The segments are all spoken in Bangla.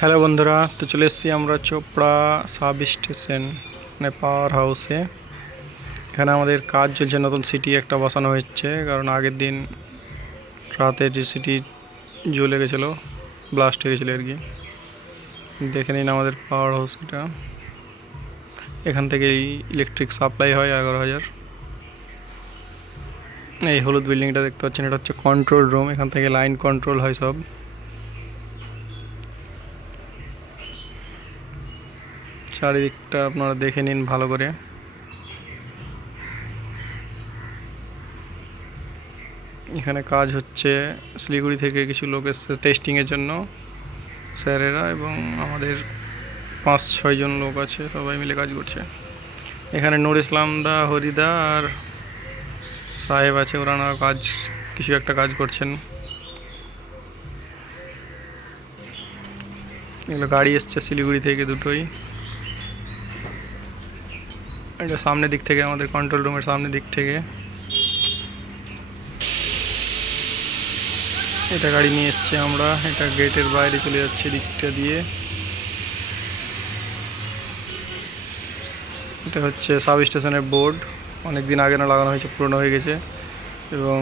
হ্যালো বন্ধুরা, তো চলে এসেছি আমরা চোপড়া সাব স্টেশন মানে পাওয়ার হাউসে। এখানে আমাদের কাজ চলছে, নতুন সিটি একটা বসানো হচ্ছে, কারণ আগের দিন রাতে যে সিটি জ্বলে গেছিলো, ব্লাস্ট হয়ে গেছিলো আর কি। দেখে নিন আমাদের পাওয়ার হাউস এটা। এখান থেকে ইলেকট্রিক সাপ্লাই হয় 11,000। এই হলুদ বিল্ডিংটা দেখতে পাচ্ছেন, এটা হচ্ছে কন্ট্রোল রুম, এখান থেকে লাইন কন্ট্রোল হয় সব। চারিদিকটা আপনারা দেখে নিন ভালো করে। এখানে কাজ হচ্ছে, শিলিগুড়ি থেকে কিছু লোক এসছে টেস্টিংয়ের জন্য, স্যারেরা, এবং আমাদের 5-6 জন লোক আছে, সবাই মিলে কাজ করছে। এখানে নুর ইসলাম দা, হরিদা আর সাহেব আছে, ওরা কাজ কিছু একটা কাজ করছেন। এগুলো গাড়ি এসছে শিলিগুড়ি থেকে দুটোই। এটা সামনের দিক থেকে, আমাদের কন্ট্রোল রুমের সামনের দিক থেকে এটা গাড়ি নিয়ে এসছে আমরা। এটা গেটের বাইরে চলে যাচ্ছে দিকটা দিয়ে। এটা হচ্ছে সাব স্টেশনের বোর্ড, অনেক দিন আগে না লাগানো হয়েছে, পুরনো হয়ে গেছে। এবং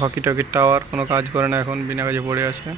হকি টকির টাওয়ার কোনো কাজ করে না এখন, বিনা কাজে পড়ে আছে।